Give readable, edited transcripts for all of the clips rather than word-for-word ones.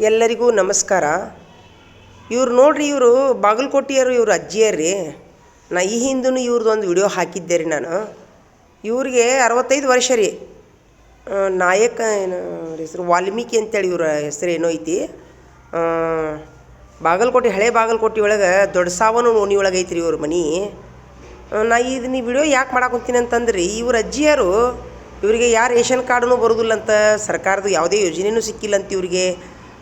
ಎಲ್ಲರಿಗೂ ನಮಸ್ಕಾರ. ಇವ್ರು ನೋಡ್ರಿ, ಇವರು ಬಾಗಲಕೋಟೆಯವರು, ಇವ್ರು ಅಜ್ಜಿಯರ್ರಿ. ನಾ ಈ ಹಿಂದೂ ಇವ್ರದ್ದೊಂದು ವಿಡಿಯೋ ಹಾಕಿದ್ದೆ ರೀ ನಾನು. ಇವ್ರಿಗೆ 65 ವರ್ಷ ರೀ. ನಾಯಕ ಏನು ಹೆಸರು ವಾಲ್ಮೀಕಿ ಅಂತೇಳಿ ಇವ್ರ ಹೆಸರು ಏನೋ ಐತಿ. ಬಾಗಲಕೋಟೆ, ಹಳೆ ಬಾಗಲಕೋಟೆ ಒಳಗೆ ದೊಡ್ಡ ಸಾವನು ಓಣಿ ಒಳಗೆ ಐತ್ರಿ ಇವ್ರ ಮನೆ. ನಾ ಇದನ್ನ ಈ ವಿಡಿಯೋ ಯಾಕೆ ಮಾಡಾಕೊಂತೀನಿ ಅಂತಂದ್ರಿ, ಇವ್ರ ಅಜ್ಜಿಯರು ಇವರಿಗೆ ಯಾರು ರೇಷನ್ ಕಾರ್ಡೂ ಬರೋದಿಲ್ಲ ಅಂತ, ಸರ್ಕಾರದ ಯಾವುದೇ ಯೋಜನೆಯೂ ಸಿಕ್ಕಿಲ್ಲ ಅಂತ ಇವ್ರಿಗೆ.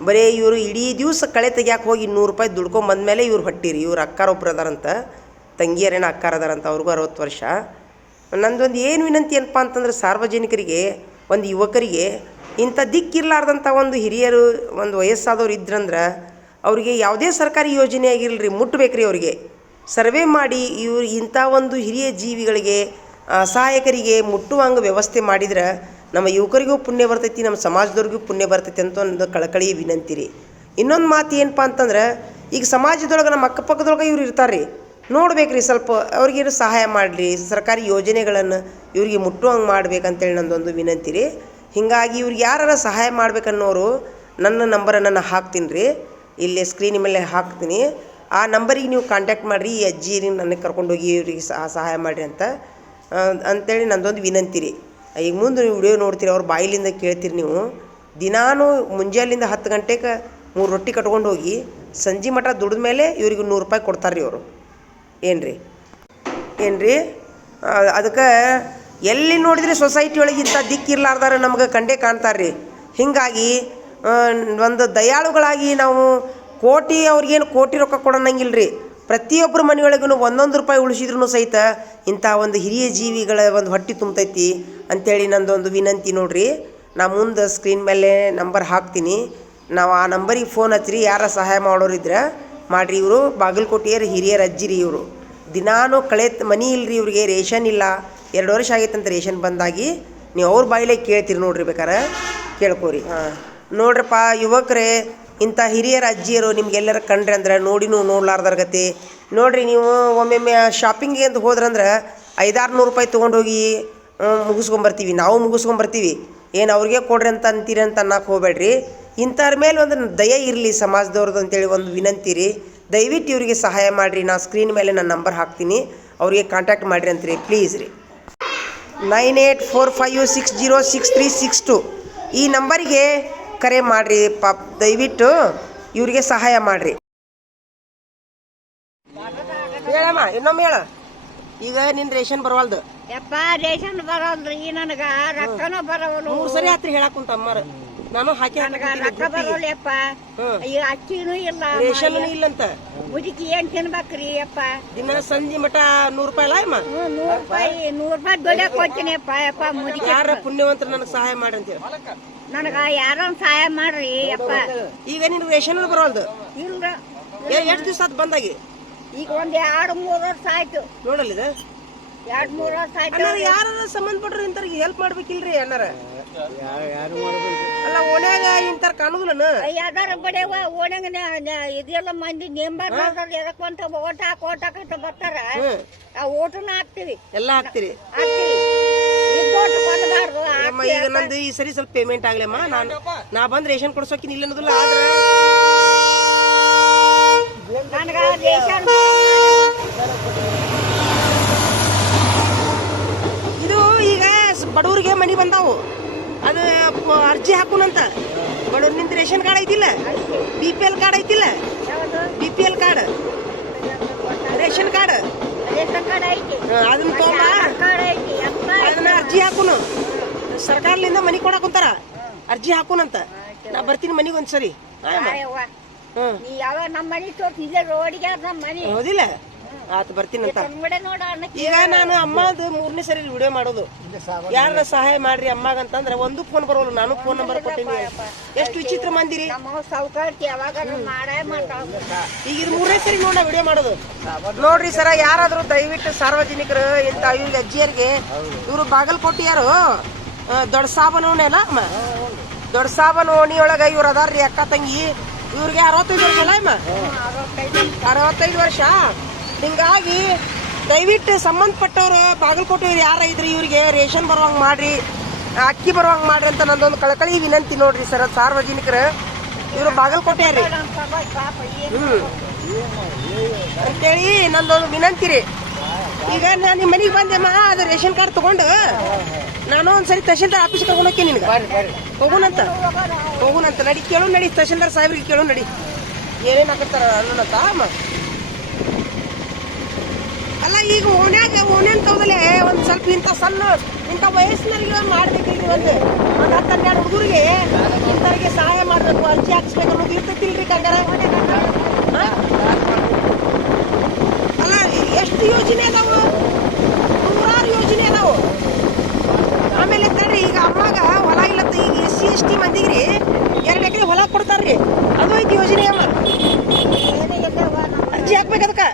ಬರೀ ಇವರು ಇಡೀ ದಿವಸ ಕಳೆ ತೆಗಿಯಾಕೆ ಹೋಗಿ 100 ರೂಪಾಯಿ ದುಡ್ಕೊಂಬಂದ್ಮೇಲೆ ಇವ್ರು ಹೊಟ್ಟಿರಿ. ಇವ್ರು ಅಕ್ಕಾರೊಬ್ರು ಅದಾರಂತ, ತಂಗಿಯರೇನೋ ಅಕ್ಕಾರ ಅದಾರಂತ, ಅವ್ರಿಗೂ 60 ವರ್ಷ. ನಂದೊಂದು ಏನು ವಿನಂತಿ ಏನಪ್ಪ ಅಂತಂದ್ರೆ, ಸಾರ್ವಜನಿಕರಿಗೆ, ಒಂದು ಯುವಕರಿಗೆ ಇಂಥ ದಿಕ್ಕಿರ್ಲಾರ್ದಂಥ ಒಂದು ಹಿರಿಯರು, ಒಂದು ವಯಸ್ಸಾದವ್ರು ಇದ್ರಂದ್ರೆ ಅವ್ರಿಗೆ ಯಾವುದೇ ಸರ್ಕಾರಿ ಯೋಜನೆ ಆಗಿರಲಿ ರೀ, ಮುಟ್ಟಬೇಕ್ರಿ. ಅವ್ರಿಗೆ ಸರ್ವೆ ಮಾಡಿ ಇವ್ರು ಇಂಥ ಒಂದು ಹಿರಿಯ ಜೀವಿಗಳಿಗೆ, ಸಹಾಯಕರಿಗೆ ಮುಟ್ಟುವಂಗೆ ವ್ಯವಸ್ಥೆ ಮಾಡಿದ್ರೆ ನಮ್ಮ ಯುವಕರಿಗೂ ಪುಣ್ಯ ಬರ್ತೈತಿ, ನಮ್ಮ ಸಮಾಜದವ್ರಿಗೂ ಪುಣ್ಯ ಬರ್ತೈತಿ ಅಂತ ಒಂದು ಕಳಕಳಿ ವಿನಂತಿ ರೀ. ಇನ್ನೊಂದು ಮಾತು ಏನಪ್ಪ ಅಂತಂದ್ರೆ, ಈಗ ಸಮಾಜದೊಳಗೆ ನಮ್ಮ ಅಕ್ಕಪಕ್ಕದೊಳಗೆ ಇವ್ರು ಇರ್ತಾರೆ ರೀ, ನೋಡ್ಬೇಕ್ರಿ ಸ್ವಲ್ಪ ಅವ್ರಿಗೇನು ಸಹಾಯ ಮಾಡಲಿ, ಸರ್ಕಾರಿ ಯೋಜನೆಗಳನ್ನು ಇವ್ರಿಗೆ ಮುಟ್ಟುವಂಗೆ ಮಾಡ್ಬೇಕಂತೇಳಿ ನಂದೊಂದು ವಿನಂತಿ ರೀ. ಹೀಗಾಗಿ ಇವ್ರಿಗೆ ಯಾರು ಸಹಾಯ ಮಾಡ್ಬೇಕನ್ನೋರು ನನ್ನ ನಂಬರನ್ನು ನಾನು ಹಾಕ್ತೀನಿ ರೀ, ಇಲ್ಲೇ ಸ್ಕ್ರೀನ್ ಮೇಲೆ ಹಾಕ್ತೀನಿ. ಆ ನಂಬರಿಗೆ ನೀವು ಕಾಂಟ್ಯಾಕ್ಟ್ ಮಾಡಿರಿ, ಈ ಅಜ್ಜಿ ನನಗೆ ಕರ್ಕೊಂಡೋಗಿ ಇವ್ರಿಗೆ ಸಹಾಯ ಮಾಡಿರಿ ಅಂತೇಳಿ ನಂದೊಂದು ವಿನಂತಿ ರೀ. ಈಗ ಮುಂದೆ ನೀವು ವಿಡಿಯೋ ನೋಡ್ತೀರಿ, ಅವ್ರ ಬಾಯಿಲಿಂದ ಕೇಳ್ತೀರಿ ನೀವು. ದಿನಾನು ಮುಂಜಾನೆಯಿಂದ 10 ಗಂಟೆಗೆ 3 ರೊಟ್ಟಿ ಕಟ್ಕೊಂಡು ಹೋಗಿ ಸಂಜೆ ಮಠ ದುಡಿದ ಮೇಲೆ ಇವ್ರಿಗೆ 100 ರೂಪಾಯಿ ಕೊಡ್ತಾರೆ ರೀ ಅವರು. ಏನು ರೀ ಅದಕ್ಕೆ ಎಲ್ಲಿ ನೋಡಿದ್ರೆ ಸೊಸೈಟಿ ಒಳಗೆ ಇಂಥ ದಿಕ್ಕಿರ್ಲಾರ್ದಾರ ನಮ್ಗೆ ಕಂಡೇ ಕಾಣ್ತಾರೆ ರೀ. ಹೀಗಾಗಿ ಒಂದು ದಯಾಳುಗಳಾಗಿ ನಾವು ಅವ್ರಿಗೇನು ಕೋಟಿ ರೊಕ್ಕ ಕೊಡೋಣಂಗಿಲ್ಲ ರೀ. ಪ್ರತಿಯೊಬ್ಬರ ಮನೆಯೊಳಗೂ 1 ರೂಪಾಯಿ ಉಳಿಸಿದ್ರೂ ಸಹಿತ ಇಂಥ ಒಂದು ಹಿರಿಯ ಜೀವಿಗಳ ಒಂದು ಹೊಟ್ಟೆ ತುಂಬತೈತಿ ಅಂಥೇಳಿ ನಂದೊಂದು ವಿನಂತಿ ನೋಡಿರಿ. ನಾ ಮುಂದೆ ಸ್ಕ್ರೀನ್ ಮೇಲೆ ನಂಬರ್ ಹಾಕ್ತೀನಿ, ನಾವು ಆ ನಂಬರಿಗೆ ಫೋನ್ ಹಚ್ಚಿರಿ. ಯಾರ ಸಹಾಯ ಮಾಡೋರಿದ್ರೆ ಮಾಡಿರಿ. ಇವರು ಬಾಗಲಕೋಟೆಯರು ಹಿರಿಯರ ಅಜ್ಜಿರಿ. ಇವರು ದಿನಾನು ಮನೆ ಇಲ್ಲರಿ, ಇವ್ರಿಗೆ ರೇಷನ್ ಇಲ್ಲ. 2 ವರ್ಷ ಆಗೈತಂತ ರೇಷನ್ ಬಂದಾಗಿ. ನೀವು ಅವ್ರ ಬಾಯಿಲೆ ಕೇಳ್ತೀರಿ ನೋಡ್ರಿ, ಬೇಕಾರೆ ಕೇಳ್ಕೋರಿ. ನೋಡ್ರಪ್ಪ ಯುವಕರೇ, ಇಂಥ ಹಿರಿಯರ ಅಜ್ಜಿಯರು ನಿಮ್ಗೆಲ್ಲರ ಕಂಡ್ರಿ ಅಂದ್ರೆ ನೋಡ್ಲಾರ್ದಾರ ಗತಿ ನೋಡಿರಿ. ನೀವು ಒಮ್ಮೊಮ್ಮೆ ಶಾಪಿಂಗಿಗೆ ಅಂತ ಹೋದ್ರಂದ್ರೆ 500-600 ರೂಪಾಯಿ ತೊಗೊಂಡೋಗಿ ಮುಗಿಸ್ಕೊಂಬರ್ತೀವಿ, ನಾವು ಮುಗಿಸ್ಕೊಂಬರ್ತೀವಿ. ಏನು ಅವ್ರಿಗೆ ಕೊಡ್ರಿ ಅಂತ ಅಂತೀರಿ ಅಂತ ಅನ್ನಕ್ಕೆ ಹೋಗ್ಬೇಡ್ರಿ. ಇಂಥವ್ರ ಮೇಲೆ ಒಂದು ದಯ ಇರಲಿ ಸಮಾಜದವ್ರದ್ದು ಅಂತೇಳಿ ಒಂದು ವಿನಂತಿ ರೀ. ದಯವಿಟ್ಟು ಇವರಿಗೆ ಸಹಾಯ ಮಾಡಿರಿ. ನಾನು ಸ್ಕ್ರೀನ್ ಮೇಲೆ ನನ್ನ ನಂಬರ್ ಹಾಕ್ತೀನಿ, ಅವ್ರಿಗೆ ಕಾಂಟ್ಯಾಕ್ಟ್ ಮಾಡಿರಿ ಅಂತೀರಿ ಪ್ಲೀಸ್ ರೀ. 9845606362 ಈ ನಂಬರಿಗೆ ಕರೆ ಮಾಡಿರಿ. ದಯವಿಟ್ಟು ಇವರಿಗೆ ಸಹಾಯ ಮಾಡಿರಿ. ಹೇಳಮ್ಮ, ಇನ್ನೊಮ್ಮೆ ಹೇಳ. ಈಗ ನಿನ್ನ ರೇಷನ್ ಬರವಲ್ದು. ಯಪ್ಪ ರೇಷನ್ ಬರೋಲ್ರಿ, ನನಗ ರೊಕ್ಕನೂ ಬರವಲ್ಲು. 3 ಸರಿ ಆತ್ರಿ ಹೇಳಾಕುಂತ ಅಮ್ಮಾರ. ನಾನು ಹಾಕಿ ರೊಕ್ಕ ಬರೋಲ್ಲಪ್ಪ. ಈಗ ಅಕ್ಕಿನೂ ಇಲ್ಲ, ರೇಷನ್ ಇಲ್ಲಂತ. ಮುದುಕಿ ಏನ್ ತಿನ್ಬೇಕ್ರಿ ಯಪ್ಪ? ದಿನ ಸಂಜೆ ಮಠ 100 ರೂಪಾಯಿ ಅಲ್ಲ ಅಮ್ಮ? 100 ರೂಪಾಯಿ ದುಡ್ಯಾಕ್ ಹೋಗ್ತೀನಿ ಯಪ್ಪ. ಯಪ್ಪ ಮುದುಕಿ ಯಾರ ಪುಣ್ಯವಂತರ ನನಗೆ ಸಹಾಯ ಮಾಡಿ ಅಂತೇಳಿ ನನಗ ಯಾರೊಂದ್ ಸಹಾಯ ಮಾಡ್ರಿ ಯಪ್ಪ. ಈಗ ನಿನ್ ರೇಷನ್ ಬರೋಲ್ದು ಇಲ್ರ. ಎಷ್ಟು ದಿವಸ ಆತ್ ಬಂದಾಗಿ? ಈಗ 2-3 ವರ್ಷ ಆಯ್ತು ನೋಡಲ್ಲ. 2-3 ವರ್ಷ ಆಯ್ತು. ಯಾರ ಸಂಬಂಧಪಟ್ರ ಇಂತವ್ರಿಗೆ ಹೆಲ್ಪ್ ಮಾಡ್ಬೇಕಿಲ್ರಿ ಅಣ್ಣಾರ? ಅಲ್ಲ ಓಣ್ಯಾಗ ಇಂತಾರ ಕಾಣುದಿಲ್ಲ. ಯಾವ್ದಾರ ಬಡಿಯವ ಓಣ್ಯಾಗ ಇದೆಲ್ಲ ಮಂದಿ ನೇಂಬರ್ ಎದಕ್ಕಂತ ಓಟ್ ಹಾಕಂತ ಬರ್ತಾರ. ಆ ಓಟನ್ನ ಹಾಕ್ತಿವಿ, ಎಲ್ಲ ಹಾಕ್ತಿರಿ. ಬಂದಬಾರ್ದು. ಈಗ ನಂದು ಈ ಸರಿ ಸ್ವಲ್ಪ ಪೇಮೆಂಟ್ ಆಗ್ಲಮ್ಮ. ನಾ ಬಂದ್ ರೇಷನ್ ಕೊಡ್ಸೋಕಿನ್ ಇಲ್ಲ ಅನ್ನೋದಿಲ್ಲ. ಆದ್ರೆ ನನಗ ರೇಷನ್ ಇದು ಈಗ ಬಡವ್ರಿಗೆ ಮನಿ ಬಂದಾವು, ಅದು ಅರ್ಜಿ ಹಾಕುನಂತ. ಬಡವ್ರ ರೇಷನ್ ಕಾರ್ಡ್ ಐತಿಲ್ಲ, BPL ಕಾರ್ಡ್ ಐತಿಲ್ಲ, BPL ಕಾರ್ಡ್, ರೇಷನ್ ಕಾರ್ಡ್ ಐತಿ. ಅದನ್ನ ತಗೊಂಡ ಅದನ್ನ ಅರ್ಜಿ ಹಾಕುನು. ಸರ್ಕಾರದಿಂದ ಮನಿ ಕೊಡಾಕ್ ಕುಂತಾರ, ಅರ್ಜಿ ಹಾಕುನಂತ. ನಾ ಬರ್ತೀನಿ ಮನಿಗೆ ಒಂದ್ಸರಿ. ನಮ್ಮ ಮನಿ ತೋರ್ಸಿದೆ ರೋಡಿಗೆ, ನಮ್ಮ ಮನಿ ಹೌದಿಲ್ಲ? ಆತ ಬರ್ತೀನಂತ. ಈಗ ನಾನು ಅಮ್ಮದು 3ನೇ ಸರಿ ವಿಡಿಯೋ ಮಾಡೋದು. ಯಾರ ಸಹಾಯ ಮಾಡ್ರಿ ಅಮ್ಮಗಂತಂದ್ರೆ ಒಂದು ಫೋನ್ ಬರೋಲ್ಲ. ನಾನು ಫೋನ್ ನಂಬರ್ ಕೊಟ್ಟಿನಿ. ಎಷ್ಟು ವಿಚಿತ್ರ ಮಂದಿರಿ. ಈಗ ಇದು 3ನೇ ಸರಿ ನೋಡ ವಿಡಿಯೋ ಮಾಡೋದು. ನೋಡ್ರಿ ಸರ, ಯಾರಾದ್ರೂ ದಯವಿಟ್ಟು ಸಾರ್ವಜನಿಕರು ಇಂತ ಇವ್ರಿಗೆ ಅಜ್ಜಿಯರಿಗೆ, ಇವರು ಬಾಗಲಕೋಟೆಯರು ದೊಡ್ಡ ಸಾಬನ ಓಣಿ ಅಲ್ಲ ಅಮ್ಮ? ದೊಡ್ಡ ಸಾಬನ ಓಣಿಯೊಳಗ ಇವ್ರು ಅದಾರ್ರಿ ಅಕ್ಕ ತಂಗಿ. ಇವ್ರಿಗೆ 65 ವರ್ಷ ಅಲ್ಲ ಅಮ್ಮ? 65 ವರ್ಷ. ಹಿಂಗಾಗಿ ದಯವಿಟ್ಟು ಸಂಬಂಧಪಟ್ಟವ್ರು ಬಾಗಲಕೋಟೆಯವ್ರು ಯಾರ ಇದ್ರಿ ಇವ್ರಿಗೆ ರೇಷನ್ ಬರುವಂಗೆ ಮಾಡ್ರಿ, ಅಕ್ಕಿ ಬರುವಂಗೆ ಮಾಡ್ರಿ ಅಂತ ನಂದೊಂದು ಕಳಕಳಿ ವಿನಂತಿ ನೋಡ್ರಿ ಸರ್. ಸಾರ್ವಜನಿಕರು ಇವರು ಬಾಗಲಕೋಟೆ ರೀ. ಅಂತೇಳಿ ನಂದೊಂದು ವಿನಂತಿ ರೀ. ಈಗ ನಾನು ನಿಮ್ಮ ಮನೆಗೆ ಬಂದೆಮ್ಮ, ಅದು ರೇಷನ್ ಕಾರ್ಡ್ ತಗೊಂಡು ನಾನು ಒಂದ್ಸರಿ ತಹಶೀಲ್ದಾರ್ ಆಫೀಸ್ ಕರ್ಕೊಂಡು ಹೋಗ್ತೀನಿ ನಿನಗೆ. ಹೋಗುನಂತ ನಡಿ, ಕೇಳು ನಡಿ, ತಹಶೀಲ್ದಾರ್ ಸಾಹೇಬ್ರಿಗೆ ಕೇಳು ನಡಿ, ಏನೇನು ಹಾಕಿರ್ತಾರ ಅನ್ನೋಣಂತ ಅಮ್ಮ. ಅಲ್ಲ ಈಗ ಓಣ್ಯಾನ್ ತಗೋದಲೆ ಒಂದು ಸ್ವಲ್ಪ ಇಂಥ ವಯಸ್ಸಿನವ್ರಿಗೆ ಮಾಡ್ಬೇಕ್ರಿ. ಒಂದು 10-12 ಹುಡುಗರಿಗೆ ಇಂಥವ್ರಿಗೆ ಸಹಾಯ ಮಾಡಬೇಕು, ಅರ್ಜಿ ಹಾಕಿಸ್ಬೇಕು ಅನ್ನೋದು ಇರ್ತೈತಿಲ್ರಿ ಕಂಗಾರ. ಅಲ್ಲ ಎಷ್ಟು ಯೋಜನೆ ಅದಾವು, ನೂರಾರು ಯೋಜನೆ ಅದಾವು. ಆಮೇಲೆ ತಡ್ರಿ, ಈಗ ಅಮ್ಮಾಗ ಹೊಲ ಇಲ್ಲತ್ತ, ಈಗ SC ST ಮಂದಿಗ್ರಿ 2 ಎಕರೆ ಹೊಲ ಕೊಡ್ತಾರ್ರಿ, ಅದು ಐತಿ ಯೋಜನೆ ಅಮ್ಮ. ಅರ್ಜಿ ಹಾಕ್ಬೇಕು ಅದಕ್ಕೆ.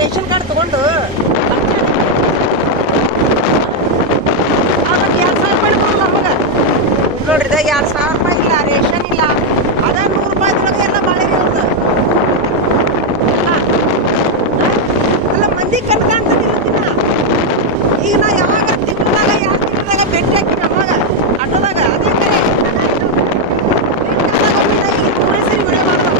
ರೇಷನ್ ಕಾರ್ಡ್ ತಗೊಂಡು ಅವಾಗ 2,000 ರೂಪಾಯಿ ಕೊಡಲ್ಲ ನಮಗೆ ನೋಡ್ರಿ. 2,000 ರೂಪಾಯಿ ಇಲ್ಲ, ರೇಷನ್ ಇಲ್ಲ, ಅದ 100 ರೂಪಾಯಿದೊಳಗೆ ಎಲ್ಲ ಬಾಳೆರಿ ಅವ್ರದ್ದು. ಅಲ್ಲ ಮಂದಿ ಕನ್ಕಾಣ್ತದಿಲ್ಲ. ಈಗ ನಾ ಯಾವಾಗ ತಿಂಗಳದಾಗ 2 ತಿಂಗಳದಾಗ ಭೇಟಿ ಹಾಕಿನಿ ಅವಾಗ ಆಟೋದಾಗ, ಅದೇ ಕರೆ ಈಗ 3 ಸರಿ ವಿಡಿಯೋ ಮಾಡ್ಬೇಕು.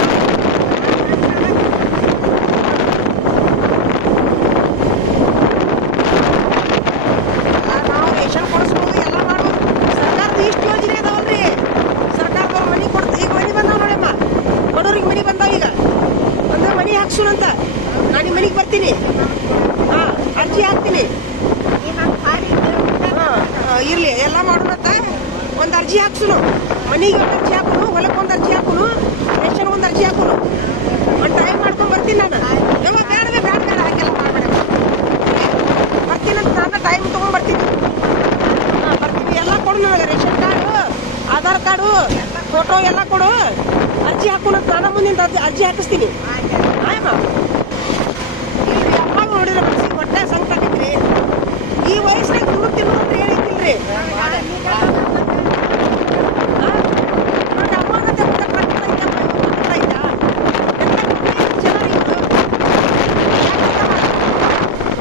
ಅಂತ ನಾನು ನಿಮ್ಮ ಮನೆಗೆ ಬರ್ತೀನಿ, ಅರ್ಜಿ ಹಾಕ್ತೀನಿ. ಇರ್ಲಿ, ಎಲ್ಲ ಮಾಡೋಣಂತ. ಒಂದು ಅರ್ಜಿ ಹಾಕ್ಸುನು, ಮನೆಗೆ ಒಂದು ಅರ್ಜಿ ಹಾಕೋನು, ಹೊಲಕ್ಕೆ ಒಂದು ಅರ್ಜಿ ಹಾಕೋನು, ರೇಷನ್ ಒಂದು ಅರ್ಜಿ ಹಾಕೋನು. ಒಂದು ಟೈಮ್ ಮಾಡ್ಕೊಂಡು ಬರ್ತೀನಿ ನಾನು. ನಮ್ಮ ಬೇಡವೇ ಬೇಡ ಹಾಗೆಲ್ಲ ಮಾಡಬೇಡ, ಬರ್ತೀನಂತ ನಾನು ಟೈಮ್ ತೊಗೊಂಡು ಬರ್ತೀನಿ. ಬರ್ತೀನಿ, ಎಲ್ಲ ಕೊಡು ನನಗೆ, ration card, Aadhaar card, photo ಎಲ್ಲ ಕೊಡು. ಅರ್ಜಿ ಹಾಕೋಣಂತ ನಾನು ಮುಂದಿನ ಅರ್ಜಿ ಹಾಕಿಸ್ತೀನಿ. ಇಲ್ರಿ ಅಪ್ಪಾಗ ನೋಡಿದ್ರೆ ಮನಸ್ಸಿಗೆ ಹೊಟ್ಟೆ ಸಂಕಟ ಆಗೈತ್ರಿ. ಈ ವಯಸ್ಸಿನಾಗ ತಿನ್ನೋದು ಏನೈತಿಲ್ರಿ.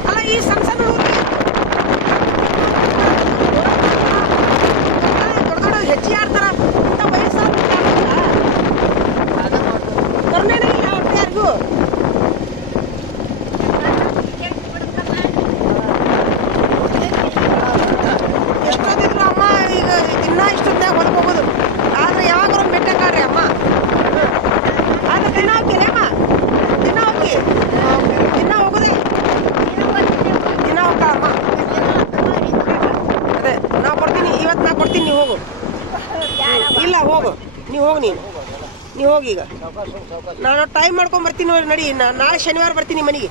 ಅಲ್ಲ ಈ ಸಣ್ಣ ಸಣ್ಣ ದೊಡ್ಡ ಹೆಚ್ಚಿಗೆ ಆಡ್ತಾರ. ಇಂಥ ವಯಸ್ಸಾದ ಕರ್ಮೇನ ಇಲ್ಲ ಅವ್ರಿಗೆ ಯಾರಿಗೂ. ಎಷ್ಟೊಂದಿದ್ರು ಅಮ್ಮ, ಈಗ ದಿನ ಇಷ್ಟೊಂದಾಗ ಹೊಲಕ್ಕೆ ಹೋಗೋದು. ಆದ್ರೆ ಯಾವಾಗ ಬೆಟ್ಟಂಗಾರ್ರಿ ಅಮ್ಮ. ಆದ್ರೆ ದಿನ ಹೋಗ್ತೀರಿ ಅಮ್ಮ, ದಿನ ಹೋಗಿ ದಿನ ಹೋಗೋದೇ, ದಿನ ಹೋಗ್ತಾಳಮ್ಮ. ಅದೇ ನಾ ಕೊಡ್ತೀನಿ, ಇವತ್ತು ನಾ ಕೊಡ್ತೀನಿ, ನೀವು ಹೋಗು. ಇಲ್ಲ ಹೋಗು, ನೀವು ಹೋಗಿ, ನೀವು ಹೋಗಿ. ಈಗ ನಾನು ಟೈಮ್ ಮಾಡ್ಕೊಂಡ್ ಬರ್ತೀನಿ ನಡಿ. ನಾಳೆ ಶನಿವಾರ ಬರ್ತೀನಿ ಮನೆಗೆ.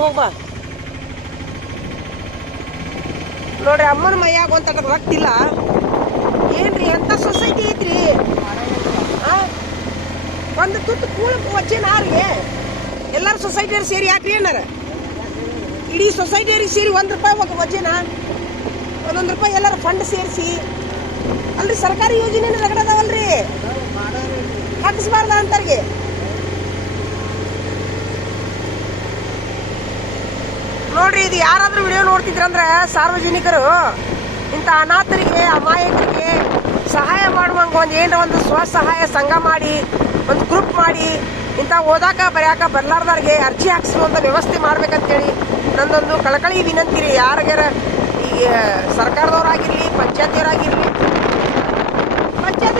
ಹೋಗ್ಬಾ. ನೋಡ್ರಿ ಅಮ್ಮನ ಮೈಯಾಗ ಅಂತ ರೊಕ್ತಿಲ್ಲ ಏನ್ರಿ, ಎಂತ ಸೊಸೈಟಿ ಐತ್ರಿ. ಒಂದು ತುತ್ತು ಕೂಳ ವಜ್ಜೆನ ಆರಿಗೆ ಎಲ್ಲಾರು ಸೊಸೈಟಿಯವ್ರು ಸೇರಿ ಯಾಕ್ರಿ ಏನಾರ ಇಡೀ ಸೊಸೈಟಿಯವ್ರಿಗೆ ಸೇರಿ ₹1 ವಜ್ಜೆನ, 1 ರೂಪಾಯಿ ಎಲ್ಲಾರು ಫಂಡ್ ಸೇರಿಸಿ ಅಲ್ರಿ. ಸರ್ಕಾರಿ ಯೋಜನೆ ರಗಡದಾವಲ್ರಿ, ಹಾಕಿಸ್ಬಾರ್ದ ಅಂತರ್ಗೆ. ನೋಡ್ರಿ, ಇದು ಯಾರಾದ್ರೂ ವಿಡಿಯೋ ನೋಡ್ತಿದ್ರಂದ್ರೆ ಸಾರ್ವಜನಿಕರು ಇಂಥ ಅನಾಥರಿಗೆ, ಅಮಾಯಕರಿಗೆ ಸಹಾಯ ಮಾಡುವಂಗೆ ಒಂದು ಸ್ವಸಹಾಯ ಸಂಘ ಮಾಡಿ, ಒಂದು ಗ್ರೂಪ್ ಮಾಡಿ, ಇಂಥ ಓದಾಕ ಬರ್ಯಾಕ ಬರ್ಲಾರ್ದವ್ರಿಗೆ ಅರ್ಜಿ ಹಾಕಿಸುವಂಥ ವ್ಯವಸ್ಥೆ ಮಾಡ್ಬೇಕಂತೇಳಿ ನಂದೊಂದು ಕಳಕಳಿ ವಿನಂತಿ ರೀ. ಯಾರಿಗಾರ ಈ ಸರ್ಕಾರದವ್ರಾಗಿರ್ಲಿ, ಪಂಚಾಯತಿಯವರಾಗಿರ್ಲಿ, ಪಂಚಾಯತ್